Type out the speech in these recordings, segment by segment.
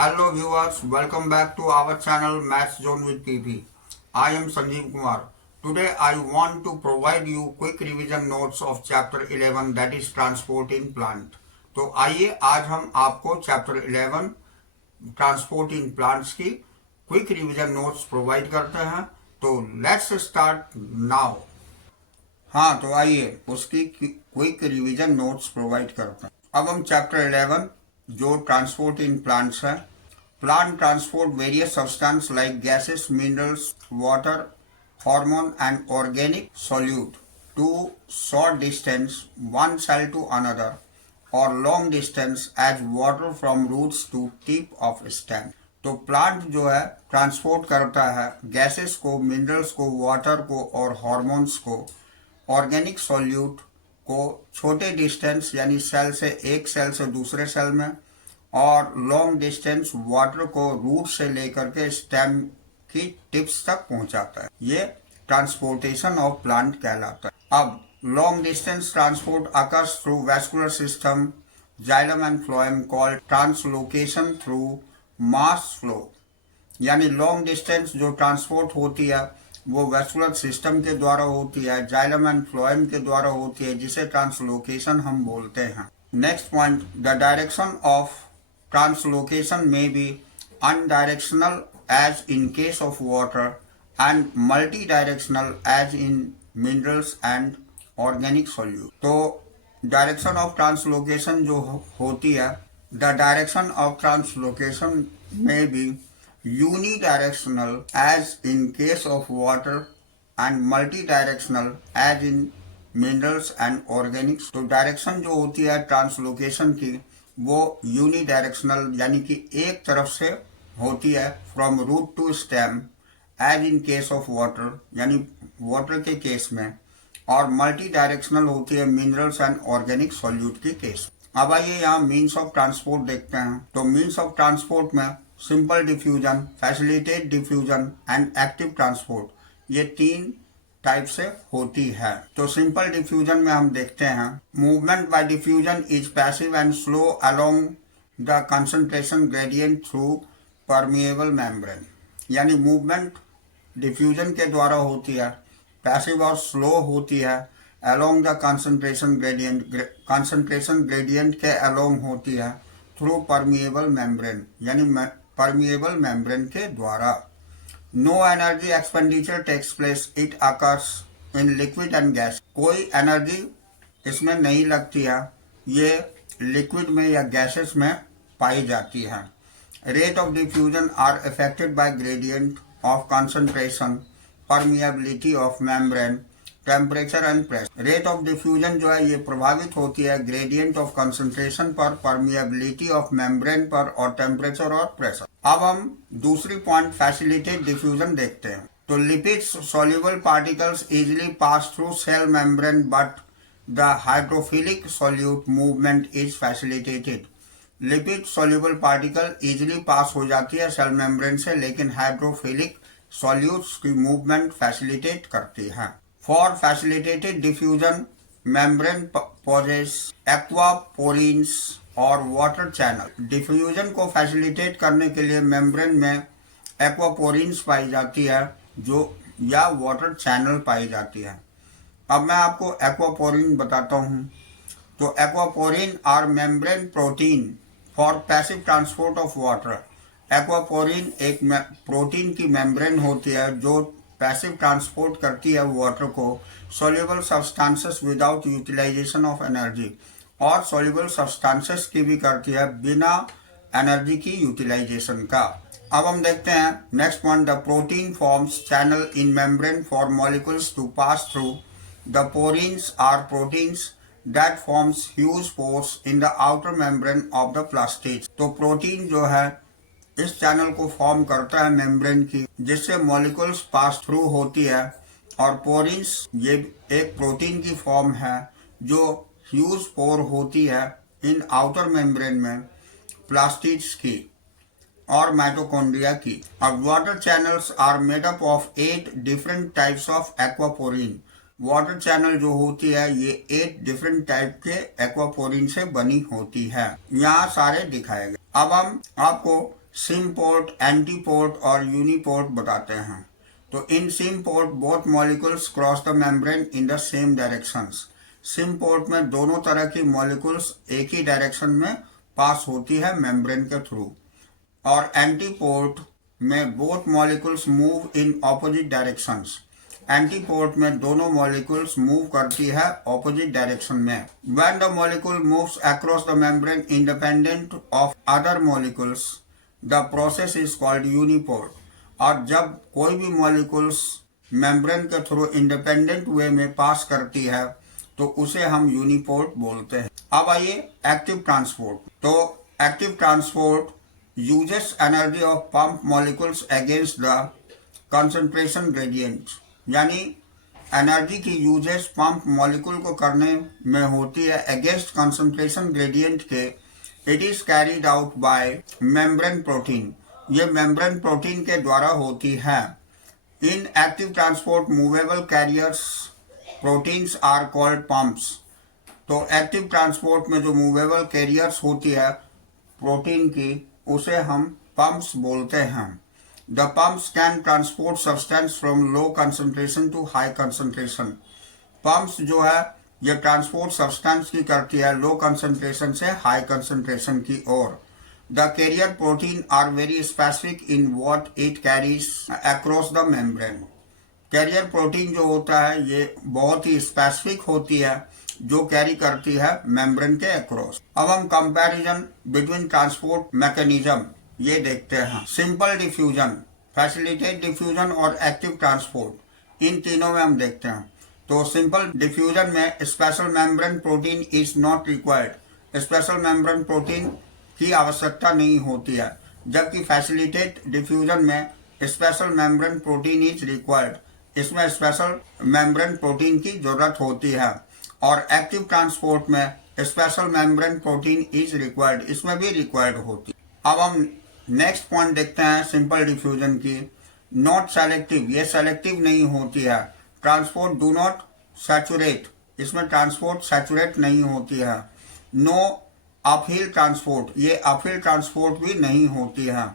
Hello viewers, welcome back to our channel Maths Zone with PP. I am Sanjeev Kumar. Today I want to provide you quick revision notes of chapter 11 that is transport in plant. तो आइए आज हम आपको chapter 11 transport in plants की quick revision notes provide करते हैं। तो let's start now. हाँ, तो आइए उसकी क्विक रिवीजन नोट्स प्रोवाइड करते हैं। अब हम चैप्टर 11 जो ट्रांसपोर्ट इन प्लांट्स है। Plant transport various substance like gases, minerals, water, hormone and organic solute to short distance one cell to another or long distance as water from roots to tip of stem। तो plant जो है transport करता है gases को, minerals को, water को और hormones को, ऑर्गेनिक सॉल्यूट को छोटे डिस्टेंस यानी सेल से एक सेल से दूसरे सेल में, और लॉन्ग डिस्टेंस वाटर को रूट से लेकर के स्टेम की टिप्स तक पहुंचाता है। ये ट्रांसपोर्टेशन ऑफ प्लांट कहलाता है। अब long distance transport occurs through vascular system, xylem and phloem called translocation through mass flow. यानी लॉन्ग डिस्टेंस जो ट्रांसपोर्ट होती है वो वैस्कुलर सिस्टम के द्वारा होती है, जाइलम एंड फ्लोएम के द्वारा होती है, जिसे ट्रांसलोकेशन हम बोलते हैं। Next point, the direction of translocation में B अनडायरेक्शनल as in case of water and multi-directional as in minerals and organic solute। तो डायरेक्शन ऑफ ट्रांसलोकेशन जो होती है, द डायरेक्शन ऑफ ट्रांसलोकेशन में भी unidirectional as in case of water and multi directional as in minerals and organic. तो direction जो होती है ट्रांसलोकेशन की वो यूनिडायरेक्शनल यानी कि एक तरफ से होती है, from root to stem as in case of water यानी वाटर के केस में, और मल्टी डायरेक्शनल होती है मिनरल्स एंड ऑर्गेनिक सॉल्यूट के केस। अब आइए यहाँ मीन्स ऑफ ट्रांसपोर्ट देखते हैं। तो मीन्स ऑफ ट्रांसपोर्ट में simple diffusion, facilitate diffusion and active transport, ये तीन टाइप से होती है। तो सिंपल डिफ्यूजन में हम देखते हैं, movement by diffusion is passive and slow along the concentration gradient through permeable membrane. यानी मूवमेंट डिफ्यूजन के द्वारा होती है, पैसिव और स्लो होती है, अलोंग द कंसंट्रेशन ग्रेडियंट के अलोंग होती है, थ्रू परमिएबल मेम्ब्रेन यानी परमिएबल मेम्ब्रेन के द्वारा। No energy expenditure takes place, it occurs in liquid and gas. कोई एनर्जी इसमें नहीं लगती है, ये लिक्विड में या गैसेस में पाई जाती है। Rate of diffusion are affected by gradient of concentration, permeability of membrane, temperature and pressure। Rate of diffusion जो है ये प्रभावित होती है gradient of concentration पर, permeability of membrane पर और temperature और pressure। अब हम दूसरी पॉइंट facilitate diffusion देखते हैं। तो lipids soluble particles easily pass through cell membrane but the hydrophilic solute movement is facilitated। Lipid soluble particle easily pass हो जाती है सेल मेम्ब्रेन से, लेकिन हाइड्रोफिलिक सॉल्यूट्स की मूवमेंट फैसिलिटेट करती है। For facilitated diffusion membrane possess aquaporins और water channel. Diffusion को फैसिलिटेट करने के लिए मेम्ब्रेन में एक्वापोरिन्स पाई जाती है जो या वाटर चैनल पाई जाती है। अब मैं आपको एक्वापोरिन बताता हूँ। तो aquaporin are membrane protein for passive transport of water. Aquaporin एक प्रोटीन की मेम्ब्रेन होती है जो पैसिव ट्रांसपोर्ट करती है वाटर को, soluble substances without utilisation of energy, और सॉल्युबल सब्सटेंसेस की भी करती है बिना एनर्जी की यूटिलाइजेशन का। अब हम देखते हैं next point, the protein forms channel in membrane for molecules to pass through. The porins are proteins that forms huge pores in the outer membrane of the plastids। तो प्रोटीन जो है इस चैनल को फॉर्म करता है membrane की, जिससे molecules pass through होती है, और पोरिन्स ये एक प्रोटीन की फॉर्म है जो ह्यूज पोर होती है इन आउटर मेम्ब्रेन में प्लास्टिड्स की और माइटोकॉन्ड्रिया की। अब water channels are made up of 8 different types of aquaporin. Water channel जो होती है ये 8 डिफरेंट टाइप के एक्वापोरिन से बनी होती है। यहाँ सारे दिखाए गए। अब हम आपको सिम पोर्ट, एंटी पोर्ट और यूनिपोर्ट बताते हैं। तो in symport both molecules cross the membrane in the same directions. Symport में दोनों तरह की मॉलिक्यूल्स एक ही डायरेक्शन में पास होती है मेम्ब्रेन के थ्रू। और एंटीपोर्ट में both molecules move in opposite directions. Antiport में दोनों मॉलिक्यूल्स मूव करती है ऑपोजिट डायरेक्शन में। When the molecule moves across the membrane independent of other molecules, the process is called uniport. और जब कोई भी मॉलिक्यूल्स मेम्ब्रेन के थ्रू इंडिपेंडेंट वे में पास करती है तो उसे हम यूनिपोर्ट बोलते हैं। अब आइए एक्टिव ट्रांसपोर्ट। तो active transport uses energy of pump molecules against the concentration gradient। यानी एनर्जी की यूजेस पंप मॉलिक्यूल को करने में होती है अगेंस्ट कंसंट्रेशन ग्रेडियंट के। It is carried out by membrane protein. ये मेम्ब्रेन प्रोटीन के द्वारा होती है। In active transport movable carriers proteins are called pumps. तो एक्टिव ट्रांसपोर्ट में जो मूवेबल कैरियर्स होती है प्रोटीन की, उसे हम पंप्स बोलते हैं। The pumps can transport substance from low concentration to high concentration. Pumps जो है ये ट्रांसपोर्ट सब्सटेंस की करती है लो कंसंट्रेशन से हाई कंसंट्रेशन की ओर। The carrier protein are very specific in what it carries across the membrane. Carrier protein जो होता है ये बहुत ही स्पेसिफिक होती है जो कैरी करती है मेम्ब्रेन के अक्रॉस। अब हम कंपैरिजन बिटवीन ट्रांसपोर्ट मैकेनिज्म ये देखते हैं। सिंपल डिफ्यूजन, फैसिलिटेट डिफ्यूजन और एक्टिव ट्रांसपोर्ट, इन तीनों में हम देखते हैं। तो सिंपल डिफ्यूजन में special membrane protein is not required. Special membrane protein की आवश्यकता नहीं होती है। जबकि फैसिलिटेट डिफ्यूजन में special membrane protein is required. इसमें स्पेशल मेम्ब्रेन प्रोटीन की जरूरत होती है। और एक्टिव ट्रांसपोर्ट में special membrane protein is required, इसमें भी रिक्वायर्ड होती है। अब हम नेक्स्ट पॉइंट देखते हैं सिंपल डिफ्यूजन की। नॉट सेलेक्टिव, ये सेलेक्टिव नहीं होती है। ट्रांसपोर्ट डू नॉट सैचुरेट, इसमें ट्रांसपोर्ट सैचुरेट नहीं होती है। नो अपहिल ट्रांसपोर्ट, ये अपहिल ट्रांसपोर्ट भी नहीं होती है।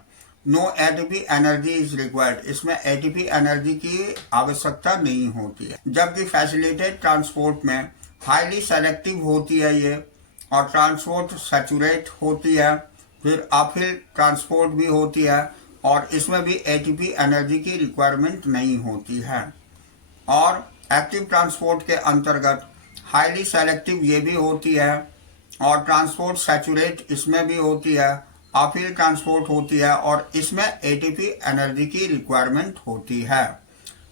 No ATP energy is required, इसमें एटीपी एनर्जी की आवश्यकता नहीं होती है। जबकि फैसिलिटेट ट्रांसपोर्ट में हाईली सेलेक्टिव होती है ये, और ट्रांसपोर्ट सैचुरेट होती है। फिर अपहिल ट्रांसपोर्ट भी होती है और इसमें भी एटीपी एनर्जी की रिक्वायरमेंट नहीं होती है। और एक्टिव ट्रांसपोर्ट के अंतर्गत हाईली सेलेक्टिव ये भी होती है और ट्रांसपोर्ट सैचुरेट इसमें भी होती है, अपहिल ट्रांसपोर्ट होती है और इसमें एटीपी एनर्जी की रिक्वायरमेंट होती है।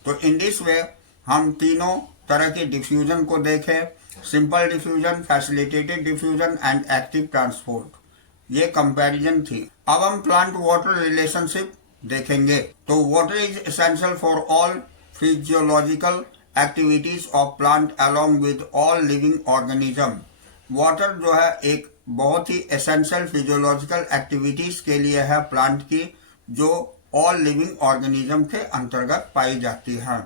तो इन दिस वे हम तीनों तरह के डिफ्यूजन को देखें, simple diffusion, facilitated diffusion and active transport. ये कंपैरिजन थी। अब हम प्लांट वाटर रिलेशनशिप देखेंगे। तो water is essential for all physiological activities of plant along with all living organism. Water जो है एक बहुत ही एसेंशियल फिजियोलॉजिकल एक्टिविटीज के लिए है प्लांट की, जो ऑल लिविंग ऑर्गेनिज्म के अंतर्गत पाई जाती है।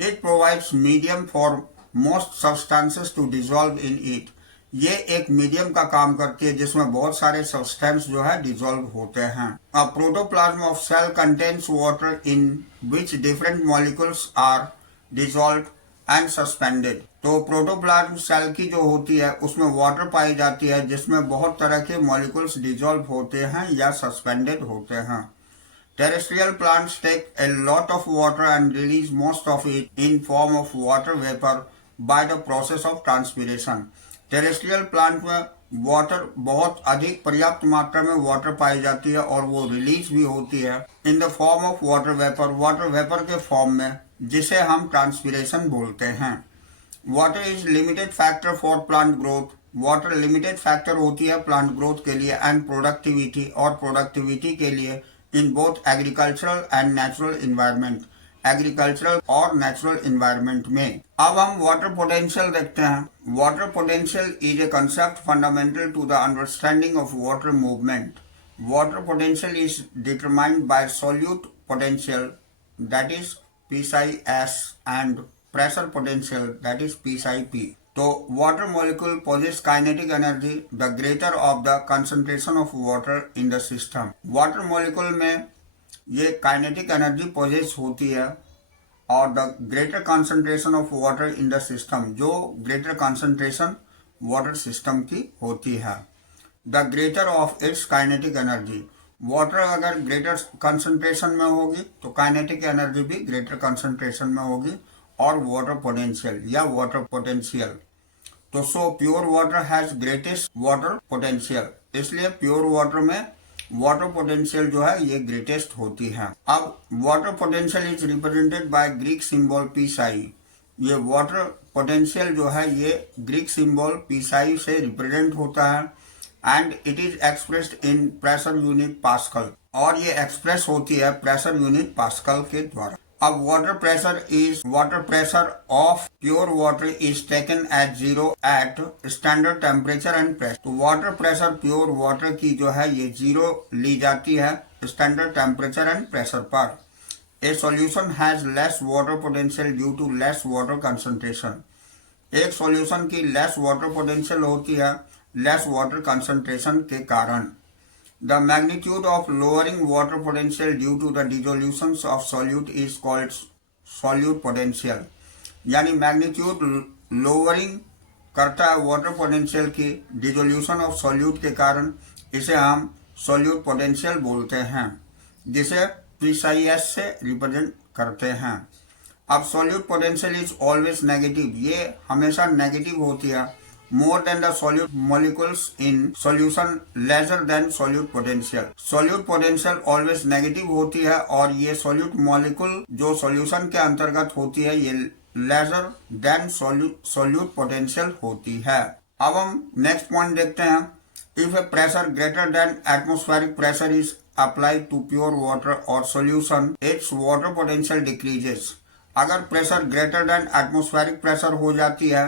It provides medium for most substances to dissolve in it. ये एक मीडियम का काम करती है जिसमें बहुत सारे सब्सटेंस जो है डिजोल्व होते हैं। A protoplasm of cell contains water in which different molecules are dissolve and suspended. तो प्रोटोप्लाज्म सेल की जो होती है उसमें वाटर पाई जाती है जिसमें बहुत तरह के मॉलिक्यूल्स डिजोल्व होते हैं या सस्पेंडेड होते हैं। Terrestrial plants take a lot of water and release most of it in form of water vapor by the process of transpiration। Terrestrial plant में वाटर बहुत अधिक पर्याप्त मात्रा में वाटर पाई जाती है और वो रिलीज भी होती है in the form of water vapour के फॉर्म में, जिसे हम ट्रांसपिरेशन बोलते हैं। Water is limited factor for plant growth. Water limited factor होती है प्लांट ग्रोथ के लिए एंड प्रोडक्टिविटी के लिए in both agricultural and natural environment, agricultural और नेचुरल इन्वायरमेंट में। अब हम वाटर पोटेंशियल देखते हैं। Water potential is a concept fundamental to the understanding of water movement. Water potential is determined by solute potential that is PSI and pressure potential that is PSI P। तो water molecule possess kinetic energy the greater of the concentration of water in the system. Water molecule में ये kinetic energy poses होती है और the greater concentration of water in the system, जो greater concentration water system की होती है। The greater of its kinetic energy, water अगर ग्रेटर कंसंट्रेशन में होगी तो काइनेटिक एनर्जी भी ग्रेटर कंसंट्रेशन में होगी, और वाटर पोटेंशियल या वाटर पोटेंशियल। तो so pure water has greatest water potential, इसलिए प्योर वाटर में वाटर पोटेंशियल जो है ये ग्रेटेस्ट होती है। अब water potential is represented by Greek symbol P Sai. ये वाटर पोटेंशियल जो है ये ग्रीक सिंबल पी साई से रिप्रेजेंट होता है, and it is expressed in pressure unit pascal, और ये एक्सप्रेस होती है प्रेशर यूनिट पास्कल के द्वारा। अब water pressure of pure water is taken at 0 at standard temperature and pressure. तो वाटर प्रेशर प्योर वाटर की जो है ये 0 ली जाती है स्टैंडर्ड टेम्परेचर एंड प्रेशर पर। A solution has less water potential due to less water concentration. एक solution की लेस वाटर पोटेंशियल होती है लेस वाटर कंसंट्रेशन के कारण। The magnitude of lowering water potential due to the dissolutions of solute is called solute potential। यानी magnitude lowering करता है water potential की डिसोल्यूशन ऑफ सॉल्यूट के कारण, इसे हम सॉल्यूट पोटेंशियल बोलते हैं, जिसे PCS से रिप्रेजेंट करते हैं। अब solute potential is always negative, ये हमेशा नेगेटिव होती है। more than the solute molecules in solution lesser than solute potential। solute potential always negative होती है, और ये solute molecule जो solution के अंतर्गत होती है ये lesser than solute potential होती है। अब हम next point देखते हैं। if a pressure greater than atmospheric pressure is applied to pure water or solution its water potential decreases। अगर pressure greater than atmospheric pressure हो जाती है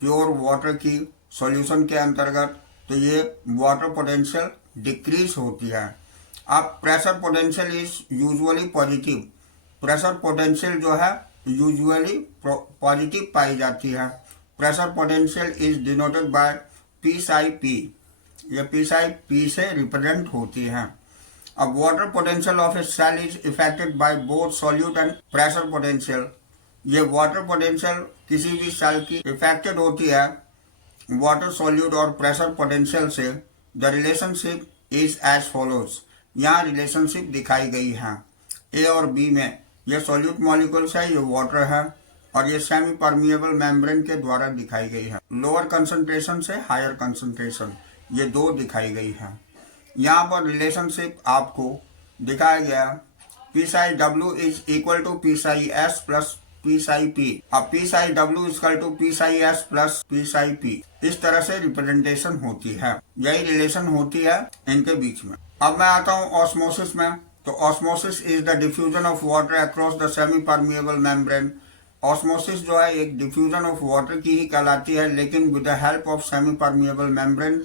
प्योर वाटर की सॉल्यूशन के अंतर्गत, तो ये वाटर पोटेंशियल डिक्रीज होती है। अब pressure potential is usually positive. Pressure potential जो है यूजुअली पॉजिटिव पाई जाती है। Pressure potential is denoted by P psi P, ये पी साई पी से रिप्रेजेंट होती है। अब water potential of a cell is affected by both solute and pressure potential. ये वाटर पोटेंशियल किसी भी सेल की इफेक्टेड होती है वाटर सॉल्यूट और प्रेशर पोटेंशियल से। The relationship is as follows, यहाँ रिलेशनशिप दिखाई गई है। ए और बी में ये सॉल्यूट मॉलिक्यूल्स है, ये वाटर है, और ये सेमी परमिएबल मेम्ब्रेन के द्वारा दिखाई गई है। लोअर कंसंट्रेशन से हायर कंसंट्रेशन, ये दो दिखाई गई है। यहाँ पर रिलेशनशिप आपको दिखाया गया P psi W is equal to P psi S plus P psi P. अब P psi W equal to P psi S plus P psi P, इस तरह से रिप्रेजेंटेशन होती है, यही रिलेशन होती है इनके बीच में। अब मैं आता हूँ ऑस्मोसिस में। तो osmosis is the diffusion of water across the semi permeable membrane. Osmosis जो है एक डिफ्यूजन ऑफ वाटर की ही कहलाती है, लेकिन with the help of semi permeable membrane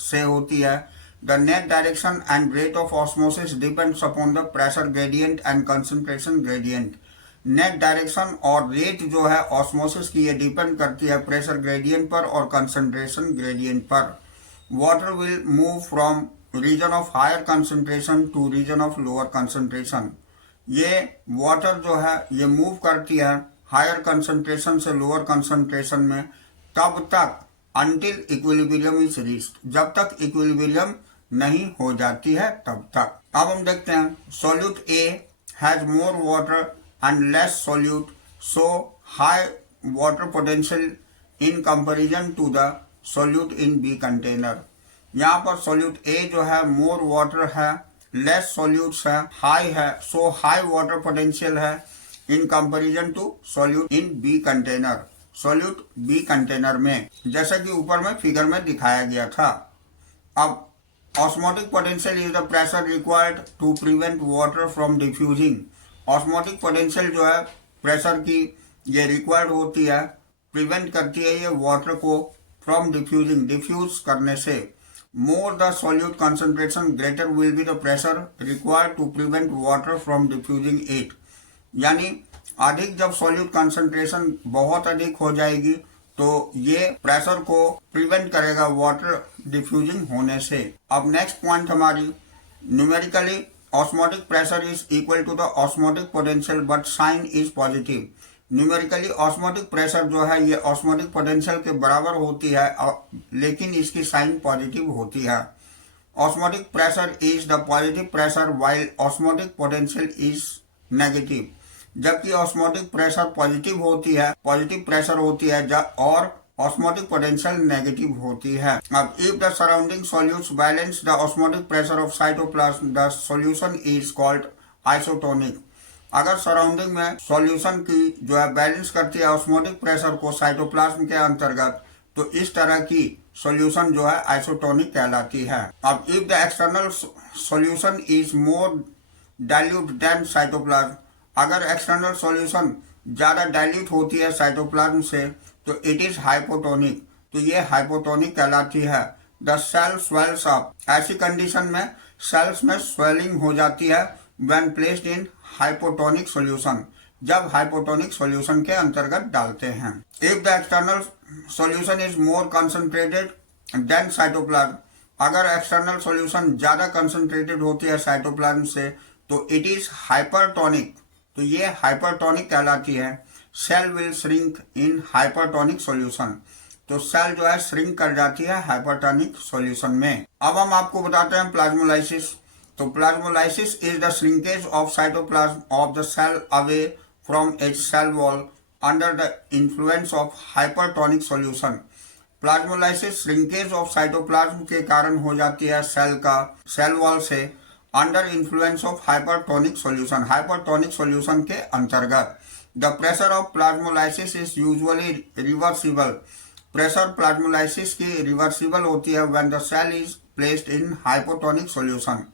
से होती है। The net direction and rate of osmosis depends upon the pressure gradient and concentration gradient. Net direction और रेट जो है ऑस्मोसिस की ये डिपेंड करती है प्रेशर ग्रेडियंट पर और कंसंट्रेशन ग्रेडियंट पर। Water will move from region of higher concentration to region of lower concentration. ये वाटर जो है ये मूव करती है हायर कंसंट्रेशन से लोअर कंसंट्रेशन में तब तक अंटिल इक्विलिब्रियम इज रीच्ड, जब तक इक्विलिब्रियम नहीं हो जाती है तब तक। अब हम देखते हैं solute A has more water and less solute, so high water potential in comparison to the solute in B container। यहाँ पर solute A जो है more water है, less solutes है, high है, so high water potential है in comparison to solute in B container। solute B container में, जैसा कि ऊपर में फिगर में दिखाया गया था। अब osmotic potential is the pressure required to prevent water from diffusing। Osmotic potential जो है प्रेशर की ये रिक्वायर्ड होती है, प्रिवेंट करती है ये वाटर को फ्रॉम डिफ्यूजिंग, डिफ्यूज करने से। More the solute concentration greater will be the pressure required to prevent water from diffusing it. यानी अधिक जब सॉल्यूट कंसंट्रेशन बहुत अधिक हो जाएगी तो ये प्रेशर को प्रिवेंट करेगा वाटर डिफ्यूजिंग होने से। अब नेक्स्ट पॉइंट हमारी, numerically osmotic pressure is equal to the osmotic potential but sign is positive. Numerically osmotic pressure जो है ये ऑस्मोटिक पोटेंशियल के बराबर होती है, लेकिन इसकी साइन पॉजिटिव होती है। Osmotic pressure is the positive pressure while osmotic potential is negative. जबकि ऑस्मोटिक प्रेशर पॉजिटिव होती है, पॉजिटिव प्रेशर होती है, और ऑस्मोटिक पोटेंशियल नेगेटिव होती है। अब if the surrounding solutes balance the osmotic pressure of cytoplasm the solution is called isotonic. अगर सराउंडिंग में सॉल्यूशन की जो है बैलेंस करती है ऑस्मोटिक प्रेशर को साइटोप्लाज्म के अंतर्गत, तो इस तरह की सॉल्यूशन जो है आइसोटोनिक कहलाती है। अब if the external solution is more dilute than cytoplasm, अगर एक्सटर्नल सॉल्यूशन ज्यादा डाइल्यूट होती है साइटोप्लाज्म से, तो इट इज हाइपोटोनिक, तो ये हाइपोटोनिक कहलाती है। द सेल स्वेल्स अप, ऐसी कंडीशन में सेल्स में स्वेलिंग हो जाती है when placed in hypotonic solution, जब हाइपोटोनिक सॉल्यूशन के अंतर्गत डालते हैं। If the external solution is more concentrated than cytoplasm, अगर एक्सटर्नल सॉल्यूशन ज्यादा कंसंट्रेटेड होती है साइटोप्लाज्म से, तो इट इज हाइपरटोनिक, तो ये हाइपरटोनिक कहलाती है। Cell will shrink in hypertonic solution, तो सेल जो है श्रिंक कर जाती है हाइपरटोनिक सॉल्यूशन में। अब हम आपको बताते हैं प्लाज्मोलाइसिस। तो plasmolysis is the shrinkage of cytoplasm of the cell away from its cell wall under the influence of hypertonic solution. Plasmolysis shrinkage of cytoplasm के कारण हो जाती है सेल वॉल से under influence of hypertonic solution, hypertonic solution के अंतर्गत। The pressure of plasmolysis is usually reversible, pressure plasmolysis की reversible होती है when the cell is placed in hypotonic solution,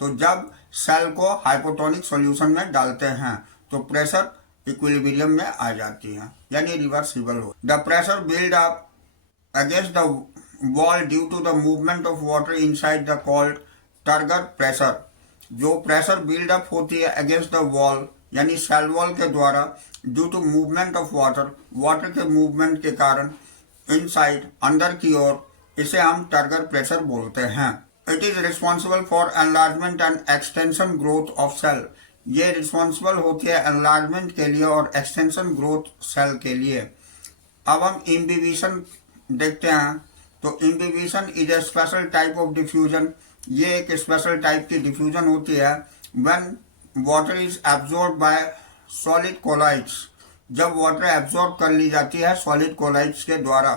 तो जब सेल को हाइपोटोनिक सॉल्यूशन में डालते हैं तो प्रेशर इक्विलिब्रियम में आ जाती है, यानी रिवर्सिबल हो। The pressure build up against the wall due to the movement of water inside the called turgor pressure. जो प्रेशर बिल्ड अप होती है अगेंस्ट द वॉल यानी सेल वॉल के द्वारा, due to movement of water के movement के कारण inside अंदर की ओर, इसे हम टर्गर प्रेशर बोलते हैं। It is responsible for enlargement and extension growth of cell, ये रिस्पॉन्सिबल होती है एनलार्जमेंट के लिए और एक्सटेंशन ग्रोथ सेल के लिए। अब हम इम्बिबिशन देखते हैं। तो imbibition is a special type of diffusion, ये एक स्पेशल टाइप की डिफ्यूजन होती है when water is absorb by solid colloids, जब वाटर एब्जॉर्ब कर ली जाती है सॉलिड कोलाइड्स के द्वारा,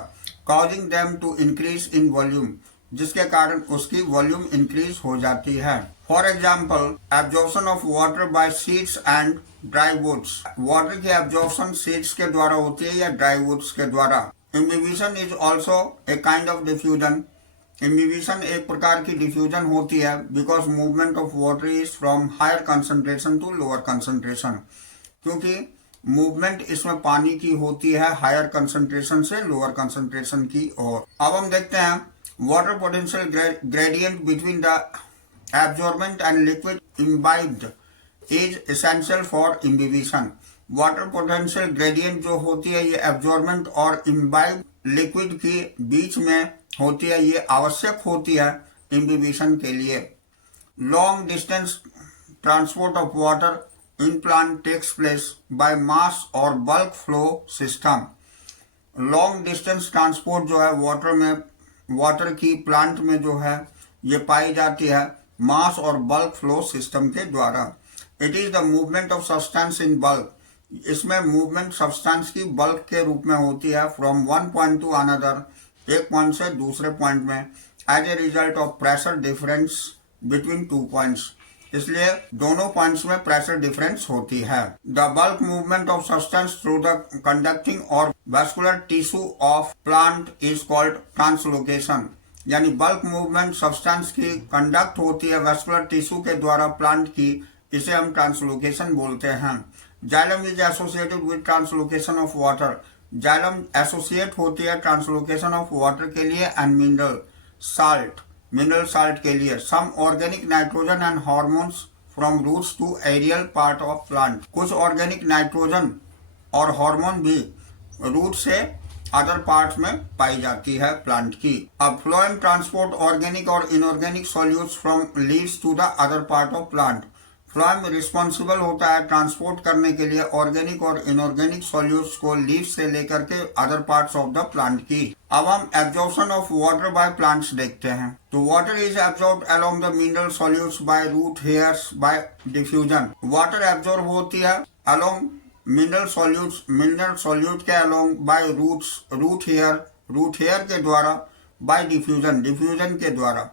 causing them to increase in volume, जिसके कारण उसकी वॉल्यूम इंक्रीज हो जाती है। For example absorption of water by seeds and dry woods, water की एब्जॉर्प्शन सीड्स के द्वारा होती है या ड्राई वुड्स के द्वारा। Imbibition is also a kind of diffusion, imbibition एक प्रकार की डिफ्यूजन होती है because movement of water is from higher concentration to lower concentration, क्योंकि मूवमेंट इसमें पानी की होती है हायर कंसंट्रेशन से लोअर कंसंट्रेशन की ओर। अब हम देखते हैं water potential gradient between the absorbent and liquid imbibed is essential for imbibition. Water potential gradient जो होती है ये एब्जॉर्बेंट और इम्बाइब लिक्विड के बीच में होती है, ये आवश्यक होती है इम्बिबिशन के लिए। Long distance transport of water in plant takes place by mass और bulk flow system. Long distance transport जो है वाटर की प्लांट में जो है ये पाई जाती है मास और बल्क फ्लो सिस्टम के द्वारा। It is the movement of substance in bulk, इसमें मूवमेंट सब्सटेंस की बल्क के रूप में होती है from one point to another, एक पॉइंट से दूसरे पॉइंट में, as a result of pressure difference between two points, इसलिए दोनों पॉइंट्स में प्रेशर डिफरेंस होती है। The bulk movement of substance through the conducting और vascular tissue of plant is called translocation, यानी बल्क मूवमेंट सब्सटेंस की conduct होती है वैस्कुलर टिश्यू के द्वारा प्लांट की, इसे हम ट्रांसलोकेशन बोलते हैं। Xylem is associated with translocation of water, xylem associate होती है ट्रांसलोकेशन ऑफ वाटर के लिए एंड मिनरल साल्ट के लिए। Some organic nitrogen and hormones from roots to aerial part of plant, कुछ ऑर्गेनिक नाइट्रोजन और हार्मोन भी रूट से अदर पार्ट्स में पाई जाती है प्लांट की। अब फ्लोएम ट्रांसपोर्ट ऑर्गेनिक और inorganic solutes from leaves to the other part of plant. Phloem responsible होता है ट्रांसपोर्ट करने के लिए ऑर्गेनिक और इनऑर्गेनिक सॉल्यूट्स को लीव्स से लेकर के other parts of the plant की। अब हम absorption of water by plants देखते हैं। तो water is absorbed along the mineral solutes by root hairs by diffusion. Water absorb होती है अलोंग मिनरल सॉल्यूट के अलोंग बाय रूट हेयर के द्वारा, बाय डिफ्यूजन के द्वारा।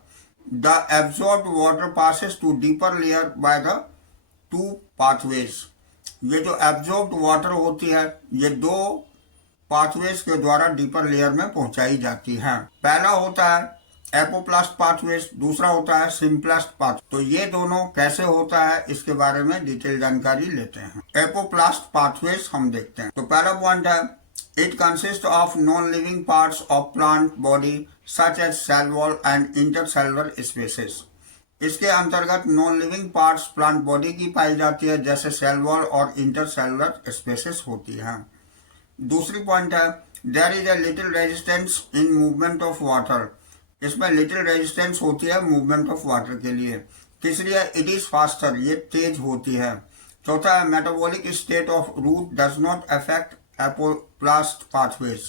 The absorbed water passes to deeper layer by the two pathways. ये जो absorbed water होती है ये दो पाथवेज के द्वारा डीपर लेयर में पहुंचाई जाती है। पहला होता है एपोप्लास्ट पाथवेज, दूसरा होता है सिम्प्लास्ट पाथ। तो ये दोनों कैसे होता है इसके बारे में डिटेल जानकारी लेते हैं। एपोप्लास्ट पाथवेज हम देखते हैं। तो पहला पॉइंट है it consist of non living parts of plant body such as cell wall and intercellular spaces. इसके अंतर्गत non living parts plant body की पाई जाती है जैसे सेल वॉल और इंटरसेलुलर स्पेसेस होती है। दूसरी पॉइंट है there is a little resistance in movement of water. इसमें लिटिल रेजिस्टेंस होती है मूवमेंट ऑफ वाटर के लिए। तीसरी है इट इज फास्टर, ये तेज होती है। चौथा है metabolic state of root does not affect apoplast pathways,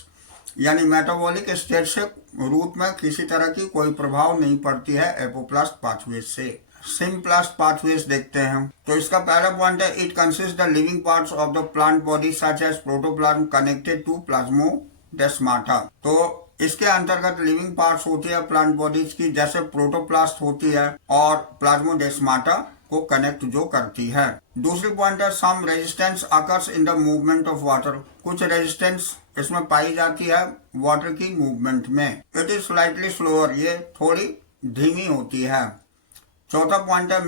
यानी मेटाबॉलिक स्टेट से रूट में किसी तरह की कोई प्रभाव नहीं पड़ती है एपोप्लास्ट पाथवेज से। सिम्प्लास्ट पाथवेज देखते हैं। तो इसका पहला पॉइंट है it consist the living parts of the plant body such as protoplasm connected to plasmodesmata. तो इसके अंतर्गत लिविंग पार्ट्स होती है प्लांट बॉडीज की जैसे प्रोटोप्लास्ट होती है और प्लाज्मोडेस्माटा को कनेक्ट जो करती है। दूसरी पॉइंट है some resistance occurs in the movement of water. कुछ रेजिस्टेंस इसमें पाई जाती है वाटर की मूवमेंट में। इट इज स्लाइटली स्लोअर, ये थोड़ी धीमी होती है। चौथा पॉइंट है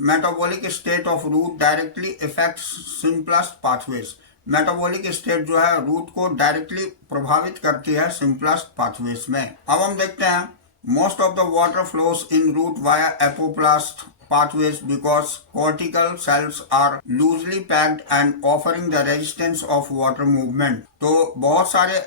metabolic state of root directly affects symplast pathways. Metabolic state जो है रूट को डायरेक्टली प्रभावित करती है सिम्प्लास्ट पाथवेज में। अब हम देखते हैं most of the water flows in root via apoplast pathways because cortical cells are loosely packed and offering the resistance of water movement। तो बहुत सारे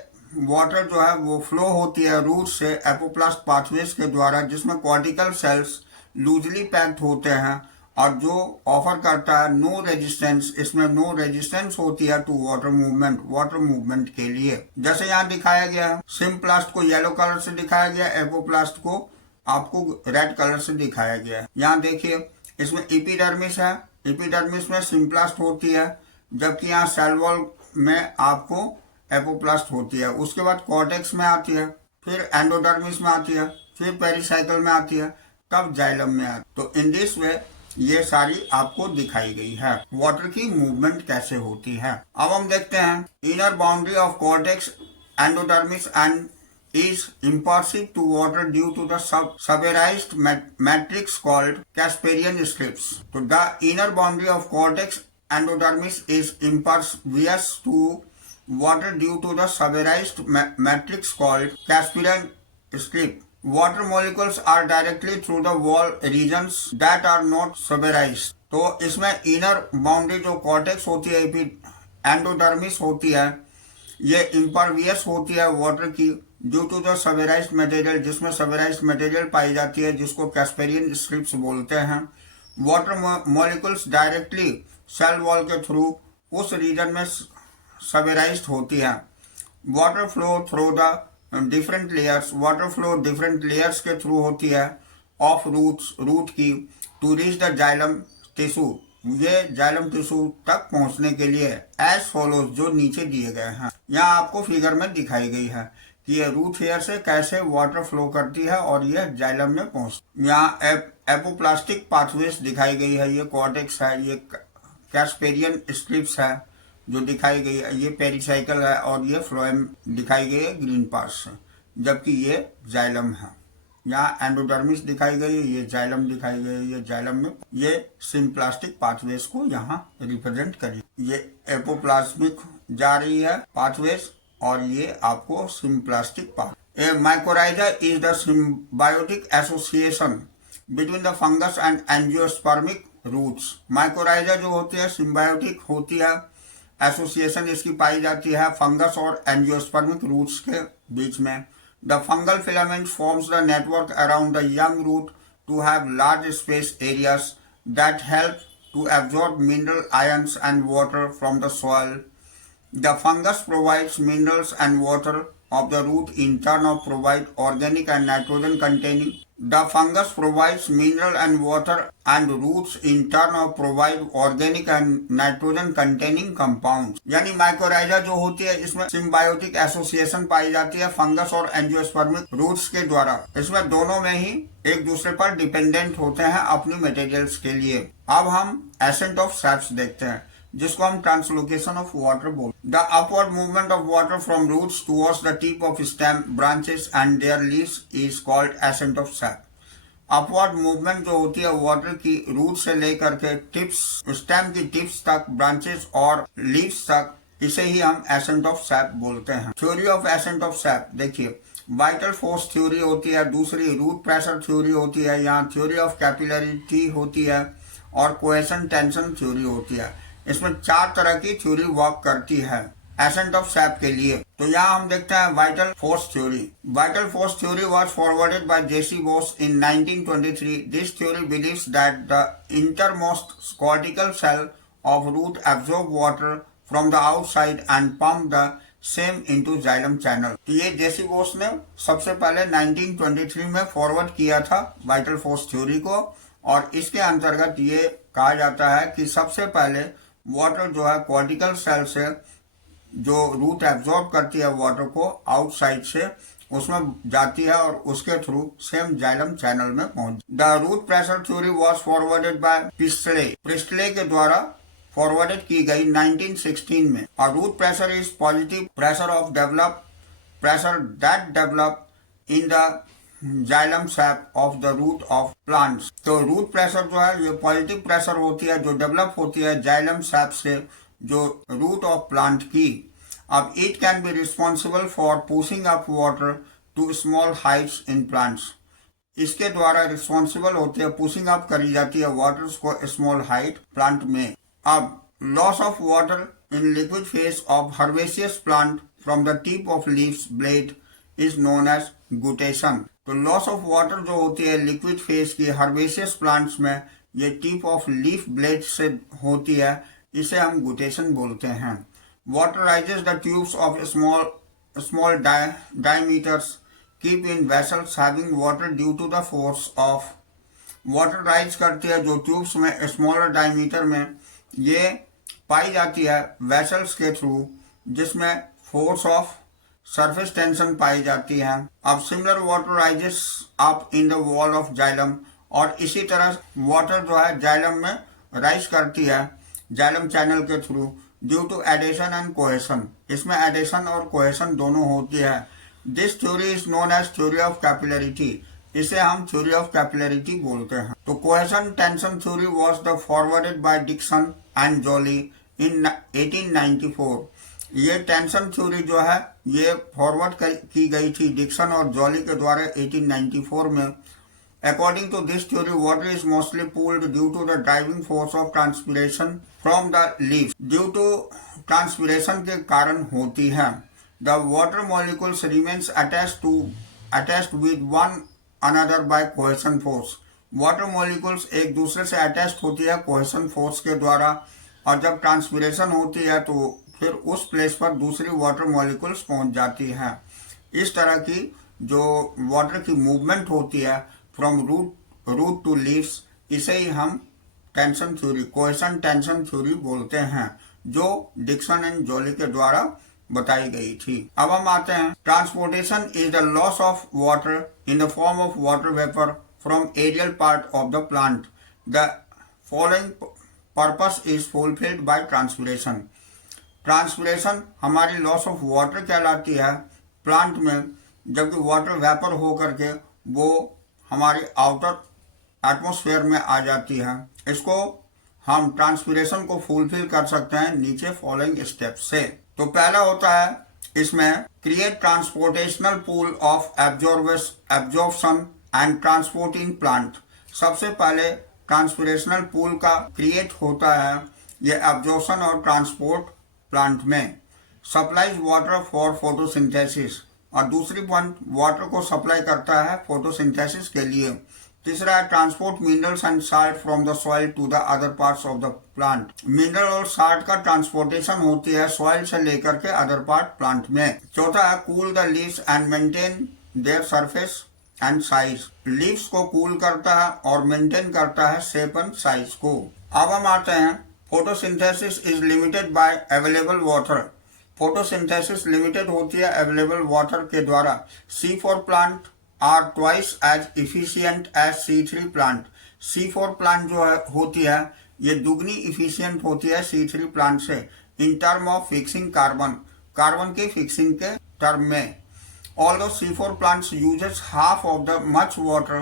वाटर जो है वो फ्लो होती है रूट से एपोप्लास्ट पाथवेज के द्वारा जिसमें कॉर्टिकल सेल्स लूजली पैक्ड होते हैं और जो ऑफर करता है नो रेजिस्टेंस। इसमें नो रेजिस्टेंस होती है टू वाटर मूवमेंट के लिए। जैसे यहाँ दिखाया गया है सिम्प्लास्ट को येलो कलर से दिखाया गया, एपोप्लास्ट को आपको रेड कलर से दिखाया गया है। यहाँ देखिए इसमें एपिडर्मिस है, एपिडर्मिस में सिम्प्लास्ट होती है जबकि यहाँ सेल वॉल में आपको एपोप्लास्ट होती है। उसके बाद कॉर्टेक्स में आती है, फिर एंडोडर्मिस में आती है, फिर पेरिसाइकल में आती है, तब जाइलम में आती है। तो इन दिस वे ये सारी आपको दिखाई गई है वाटर की मूवमेंट कैसे होती है। अब हम देखते हैं inner boundary of cortex endodermis and is impartial to water due to the suberized matrix called Casparian strips. So the inner boundary of cortex endodermis is impervious to water due to the suberized matrix called Casparian strip. Water molecules are directly through the wall regions that are not suberized. तो इसमें inner boundary जो cortex होती है endodermis होती है ये impervious होती है वाटर की ड्यू टू द सबेराइज्ड मटेरियल, जिसमें सबेराइज्ड मटेरियल पाई जाती है जिसको कैस्पेरियन स्ट्रिप्स बोलते हैं। Water molecules directly cell wall के थ्रू उस रीजन में सबेराइज्ड होती है। Water flow through the different layers, water flow different layers के थ्रू होती है ऑफ रूट की to reach the xylem tissue, ये जाइलम टिश्यू तक पहुंचने के लिए एज फॉलोज जो नीचे दिए गए हैं। यहाँ आपको फिगर में दिखाई गई है कि ये रूट हेयर से कैसे वाटर फ्लो करती है और ये जाइलम में पहुंचती। यहाँ एपोप्लास्टिक पाथवेज दिखाई गई है, ये कॉर्टेक्स है, ये कैस्पेरियन स्ट्रिप्स है जो दिखाई गई है, ये पेरिसाइकल है और ये फ्लोएम दिखाई गई है ग्रीन पार्ट से, जबकि ये जाइलम है। यहाँ एंडोडर्मिस दिखाई गई है, ये जाइलम दिखाई गई है, ये जाइलम में ये सिम्प्लास्टिक पाथवेज को यहाँ रिप्रेजेंट करी। ये एपोप्लाज्मिक जा रही है पाथवेज और ये आपको symplastic path. A mycorrhiza is the symbiotic association between the fungus and angiospermic roots. Mycorrhiza जो होती है सिम्बायोटिक होती है एसोसिएशन इसकी पाई जाती है फंगस और एंजियोस्पर्मिक रूट्स के बीच में। The fungal filament forms the network around the young root to have large space areas that help to absorb mineral ions and water from the soil. The fungus provides minerals and water of the root in turn of provide organic and nitrogen containing. The fungus provides mineral and water and roots in turn of provide organic and nitrogen containing compounds. यानी mycorrhiza जो होती है इसमें symbiotic association पाई जाती है fungus और angiospermic roots के द्वारा। इसमें दोनों में ही एक दूसरे पर डिपेंडेंट होते हैं अपनी मटेरियल्स के लिए। अब हम एसेंट ऑफ सैप्स देखते हैं जिसको हम ट्रांसलोकेशन ऑफ वाटर बोलते हैं। The upward movement of water from roots towards the tip of stem branches and their leaves is called ascent of sap. Upward movement जो होती है वाटर की रूट से लेकर के टिप्स स्टेम की टिप्स तक ब्रांचेस और लीव्स तक, इसे ही हम एसेंट ऑफ सैप बोलते हैं। Theory of ascent of sap देखिए, वाइटल फोर्स थ्योरी होती है, दूसरी रूट प्रेशर थ्योरी होती है, यहाँ थ्योरी ऑफ कैपिलरिटी होती है और कोहेशन टेंशन थ्योरी होती है। इसमें 4 तरह की थ्योरी वर्क करती है एसेंट ऑफ सैप के लिए। तो यहाँ हम देखते हैं vital force theory. Vital force theory was forwarded by JC Bose in 1923। This theory believes that the innermost cortical cell of root absorb water from the outside and pump the same into xylem channel. तो ये जेसी बोस ने सबसे पहले 1923 में forward किया था vital force theory को, और इसके अंतर्गत ये कहा जाता है कि सबसे पहले वाटर जो है कॉर्टिकल सेल से जो रूट एब्जॉर्ब करती है वाटर को आउटसाइड से, उसमें जाती है और उसके थ्रू सेम जाइलम चैनल में पहुंच। The root pressure theory was forwarded by Priestley के द्वारा फॉरवर्डेड की गई 1916 में। और root pressure is positive pressure of develop pressure that develop in the xylem sap of the root of plants. तो root pressure जो है ये पॉजिटिव प्रेशर होती है जो डेवलप होती है जाइलम सैप से जो रूट ऑफ प्लांट की। अब it can be responsible for pushing up water to small heights in plants. इसके द्वारा रिस्पॉन्सिबल होती है, पुशिंग अप करी जाती है वाटर्स को स्मॉल हाइट प्लांट में। अब loss of water in liquid phase of herbaceous plant from the tip of leaves blade is known as guttation. तो लॉस ऑफ वाटर जो होती है लिक्विड फेज की हर्बेसियस प्लांट्स में, ये टिप ऑफ लीफ ब्लेड से होती है, इसे हम गुटेशन बोलते हैं। Water rises the tubes of small diameters keep in vessels having water due to the force of. Water rise करती है जो ट्यूब्स में स्मॉलर डायमीटर में, ये पाई जाती है वेसल्स के थ्रू जिसमें फोर्स ऑफ सरफेस टेंशन पाई जाती है। अब similar water rises up in the wall of xylem, और इसी तरह वाटर जो है जाइलम में राइज करती है जाइलम चैनल के through due to adhesion and cohesion. इसमें एडेशन और कोहेशन दोनों होती है। This theory is known as theory of capillarity. इसे हम थ्योरी ऑफ कैपिलरिटी बोलते हैं। तो cohesion tension theory was the forwarded by Dixon and Joly in 1894। ये टेंशन थ्योरी जो है ये फॉरवर्ड की गई थी डिक्सन और जॉली के द्वारा 1894 में। According to this theory water is mostly pulled due to the driving force of transpiration from the leaf. Due to transpiration के कारण होती है। The water molecules remains attached with one another by cohesion force. Water molecules एक दूसरे से attached होती है cohesion force के द्वारा, और जब ट्रांसपिरेशन होती है तो फिर उस प्लेस पर दूसरी वाटर मॉलिक्यूल्स पहुंच जाती हैं। इस तरह की जो वाटर की मूवमेंट होती है फ्रॉम रूट टू लीव्स, इसे ही हम tension theory cohesion tension theory बोलते हैं, जो डिक्सन एंड जॉली के द्वारा बताई गई थी। अब हम आते हैं transportation is the loss of water in the form of water vapour from aerial part of the plant. The following purpose is fulfilled by transpiration. Transpiration हमारी लॉस ऑफ वाटर कहलाती है प्लांट में, जबकि वाटर वेपर हो करके वो हमारी outer atmosphere में आ जाती है। इसको हम ट्रांसपिरेशन को फुलफिल कर सकते हैं नीचे फॉलोइंग स्टेप से। तो पहला होता है इसमें create transportational pool of absorption and transport in plant. सबसे पहले ट्रांसपिरेशनल पूल का क्रिएट होता है, ये एब्जॉर्प्शन और ट्रांसपोर्ट प्लांट में। सप्लाइज वाटर फॉर फोटोसिंथेसिस, और दूसरी पॉइंट वाटर को सप्लाई करता है फोटोसिंथेसिस के लिए। तीसरा है transport minerals and salt from the soil to the other parts of the plant. Mineral और साल्ट का ट्रांसपोर्टेशन होती है सॉइल से लेकर के अदर पार्ट प्लांट में। चौथा है cool the leaves and maintain their surface and size. Leaves को कूल करता है और मेंटेन करता है शेप एंड साइज को। अब हम आते हैं photosynthesis is limited by available water. Photosynthesis limited होती है अवेलेबल वाटर के द्वारा। C4 plant are twice as efficient as C3 plant. C4 plant जो है होती है ये दुगनी इफिशियंट होती है C3 प्लांट से in term of fixing carbon की फिक्सिंग के टर्म में। Although C4 plants uses half of the much water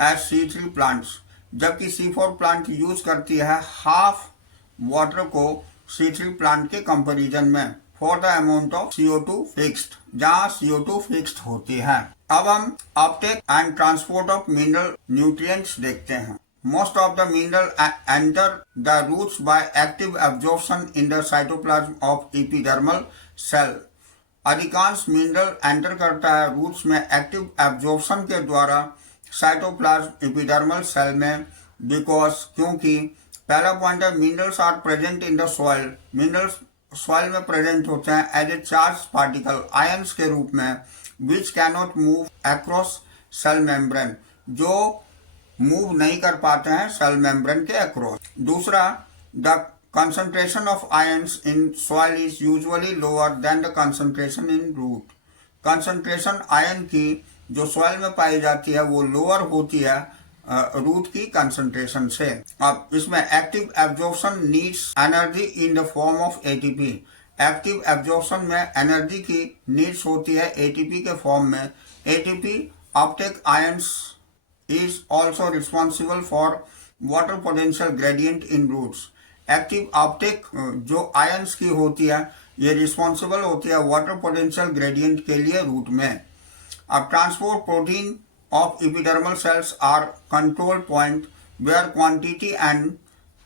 as C3 plants, जबकि C4 प्लांट यूज करती है हाफ वाटर को C3 प्लांट के कंपैरिजन में for the amount of CO2 fixed, जहां CO2 फिक्स्ड होती है। अब हम Uptake and transport of mineral nutrients देखते हैं। Most of the mineral enter the roots by active absorption in the cytoplasm of epidermal cell. अधिकांश mineral enter करता है रूट्स में एक्टिव एब्जॉर्प्शन के द्वारा साइटोप्लाज्म एपिडर्मल सेल में, बिकॉज क्योंकि पहला पॉइंट है minerals are present in the soil. Minerals soil में प्रेजेंट होते हैं as a charge particle ions के रूप में, which cannot move across cell membrane, जो मूव नहीं कर पाते हैं सेल मेम्ब्रेन के अक्रॉस। दूसरा, the concentration of ions in soil is usually lower than the concentration in root. concentration ion की जो सॉइल में पाई जाती है वो लोअर होती है रूट की कंसंट्रेशन से। अब इसमें active absorption needs energy in the form of ATP. Active absorption में एनर्जी की नीड्स होती है एटीपी के फॉर्म में। ATP uptake ions is also responsible for water potential gradient in roots. Active uptake जो आयंस की होती है ये रिस्पॉन्सिबल होती है वाटर पोटेंशियल ग्रेडियंट के लिए रूट में। अब transport protein of epidermal cells are control point where quantity and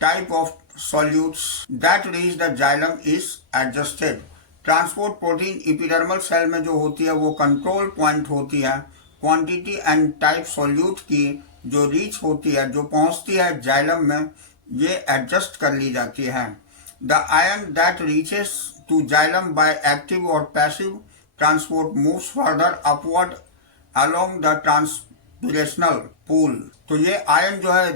type of solutes that reach the xylem is adjusted. Transport protein epidermal cell में जो होती है वो कंट्रोल पॉइंट होती है क्वांटिटी एंड टाइप सॉल्यूट की जो रीच होती है, जो पहुंचती है जाइलम में, ये एडजस्ट कर ली जाती है। The ion that reaches to xylem by active और passive transport moves further upward along the transpirational pool. तो ये आयन जो है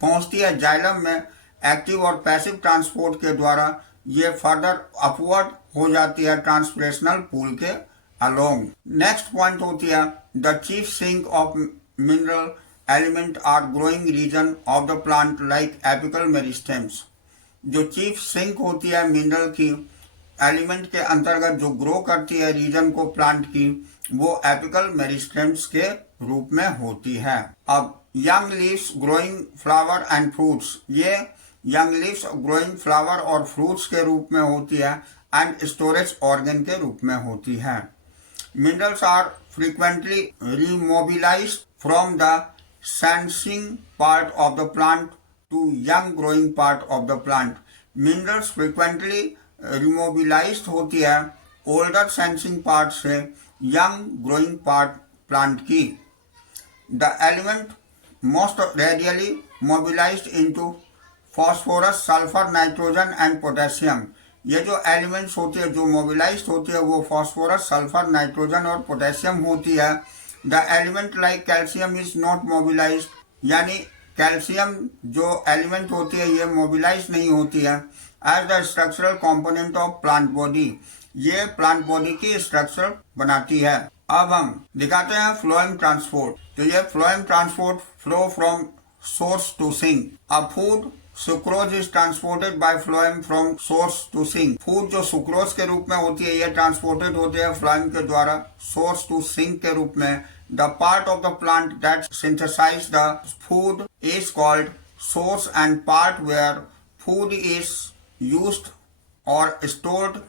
पहुंचती है जाइलम में एक्टिव और पैसिव ट्रांसपोर्ट के द्वारा, ये फर्दर अपवर्ड हो जाती है ट्रांसपिरेशनल पूल के अलोंग। नेक्स्ट पॉइंट होती है the chief sink of mineral element are growing region of the plant like apical meristems. जो चीफ सिंक होती है मिनरल की एलिमेंट के अंतर्गत जो ग्रो करती है रीजन को प्लांट की, वो एपिकल मेरिस्टेम्स के रूप में होती है। अब young leaves growing flower and fruits, ये यंग लीव्स ग्रोइंग फ्लावर और फ्रूट्स के रूप में होती है एंड स्टोरेज ऑर्गन के रूप में होती है। Minerals are frequently remobilised from the sensing part of the plant to young growing part of the plant. Minerals frequently remobilized होती है older sensing part से young growing part plant की। The element most rarely mobilized into phosphorus, sulfur, nitrogen and potassium. ये जो elements होती है जो mobilised होती है वो फॉस्फोरस, सल्फर, नाइट्रोजन और पोटेशियम होती है। The element like calcium is not mobilized, यानी कैल्शियम जो एलिमेंट होती है ये मोबिलाइज नहीं होती है as the structural component of plant body. ये प्लांट बॉडी की स्ट्रक्चर बनाती है। अब हम दिखाते हैं फ्लोएम ट्रांसपोर्ट। तो ये phloem transport flow from source to sink. अब food sucrose is transported by phloem from source to sink. Food जो सुक्रोज के रूप में होती है ये ट्रांसपोर्टेड होती है फ्लोएम के द्वारा सोर्स टू सिंक के रूप में। The part of the plant that synthesize the food is called source and part where food is used और स्टोर्ड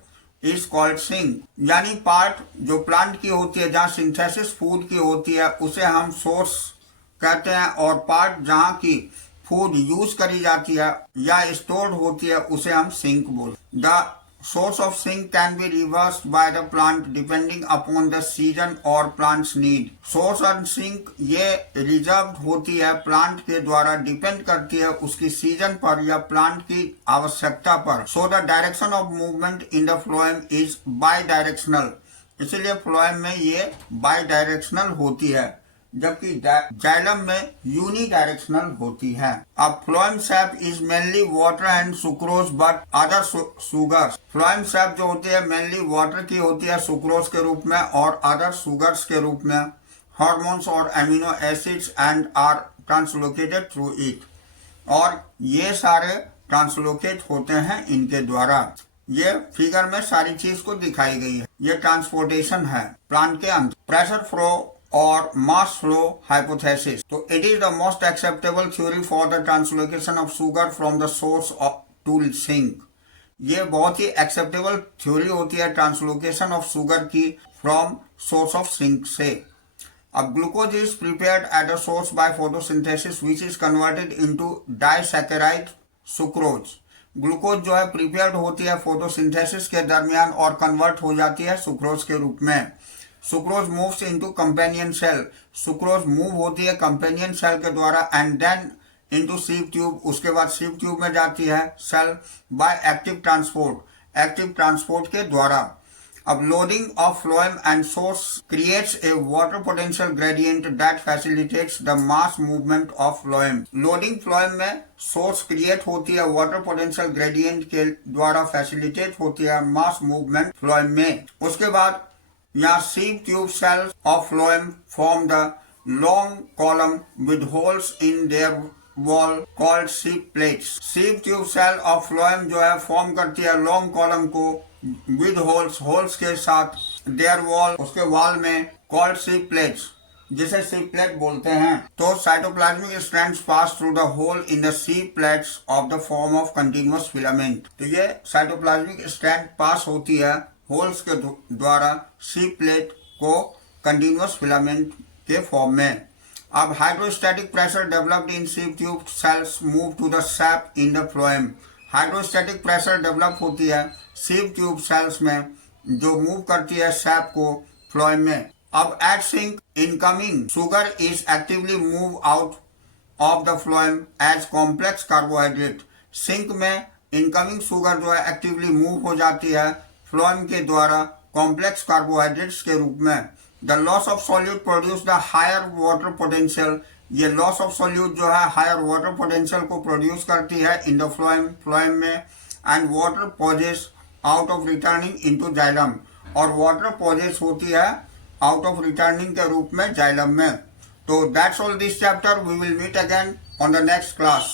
इज कॉल्ड सिंक। यानी पार्ट जो प्लांट की होती है जहाँ सिंथेसिस फूड की होती है उसे हम सोर्स कहते हैं, और पार्ट जहाँ की फूड यूज करी जाती है या स्टोर्ड होती है उसे हम सिंक बोलते हैं। The Source of sink can be reversed by the plant depending upon the season or plant's need. Source and sink ये रिजर्व होती है प्लांट के द्वारा, डिपेंड करती है उसकी सीजन पर या प्लांट की आवश्यकता पर. So the direction of movement in the phloem is bidirectional. इसलिए फ्लोएम में ये बाई होती है, जबकि जाइलम में यूनिडायरेक्शनल होती है. अब phloem SAP is mainly water and sucrose but other sugars. Phloem SAP जो होती है मेनली वाटर की होती है सुक्रोज के रूप में और अदर सुगर्स के रूप में, हार्मोन्स और amino acids and are translocated through it. और ये सारे ट्रांसलोकेट होते हैं इनके द्वारा. ये फिगर में सारी चीज को दिखाई गई है. ये ट्रांसपोर्टेशन है प्लांट के अंदर. प्रेशर फ्लो और मास फ्लो हाइपोथेसिस. तो it is the most acceptable theory for the translocation of sugar from the source to sink. ये बहुत ही एक्सेप्टेबल थ्योरी होती है ट्रांसलोकेशन ऑफ शुगर की फ्रॉम सोर्स ऑफ सिंक से. अब glucose is prepared at the source by photosynthesis which is converted into disaccharide sucrose. Glucose जो है प्रिपेयर्ड होती है फोटोसिंथेसिस के दरमियान और कन्वर्ट हो जाती है सुक्रोज के रूप में. Sucrose moves into companion cell. Sucrose move होती है कंपेनियन सेल के द्वारा and then into sieve tube. उसके बाद सीव ट्यूब में जाती है cell by active transport. Active transport के द्वारा. अब loading of phloem and source creates a water potential gradient that facilitates the mass movement of phloem. Loading phloem में source create होती है वाटर पोटेंशियल ग्रेडियंट के द्वारा फैसिलिटेट होती है मास मूवमेंट फ्लोएम में. उसके बाद यहाँ sieve tube cells of phloem form the long column with holes in their wall called sieve plates. Sieve tube cell of phloem जो है फॉर्म करती है लॉन्ग कॉलम को विद होल्स के साथ देयर वॉल, उसके वॉल में, कॉल्ड सीव प्लेट्स, जिसे सीव प्लेट बोलते हैं. तो cytoplasmic strands pass through the hole in the sieve plates of the form of continuous filament. तो ये साइटोप्लाज्मिक स्ट्रैंड पास होती है होल्स के द्वारा सीव प्लेट को कंटिन्यूअस फिलामेंट के फॉर्म में. अब hydrostatic pressure developed in sieve tube cells move to the sap in the phloem. Hydrostatic pressure develop होती है सीव ट्यूब सेल्स में जो मूव करती है सैप को फ्लोएम में. अब at sink incoming sugar is actively move out of the phloem as complex carbohydrate. Sink में इनकमिंग शुगर जो है एक्टिवली मूव हो जाती है फ्लोएम के द्वारा कॉम्प्लेक्स कार्बोहाइड्रेट्स के रूप में. The loss of solute produce the higher water potential. ये लॉस ऑफ सॉल्यूट जो है हायर वाटर पोटेंशियल को प्रोड्यूस करती है इन द फ्लोएम में. And water passes out of returning into xylem. और वाटर पॉजेस होती है आउट ऑफ रिटर्निंग के रूप में जाइलम में. तो that's all this chapter. We will meet again on the next class.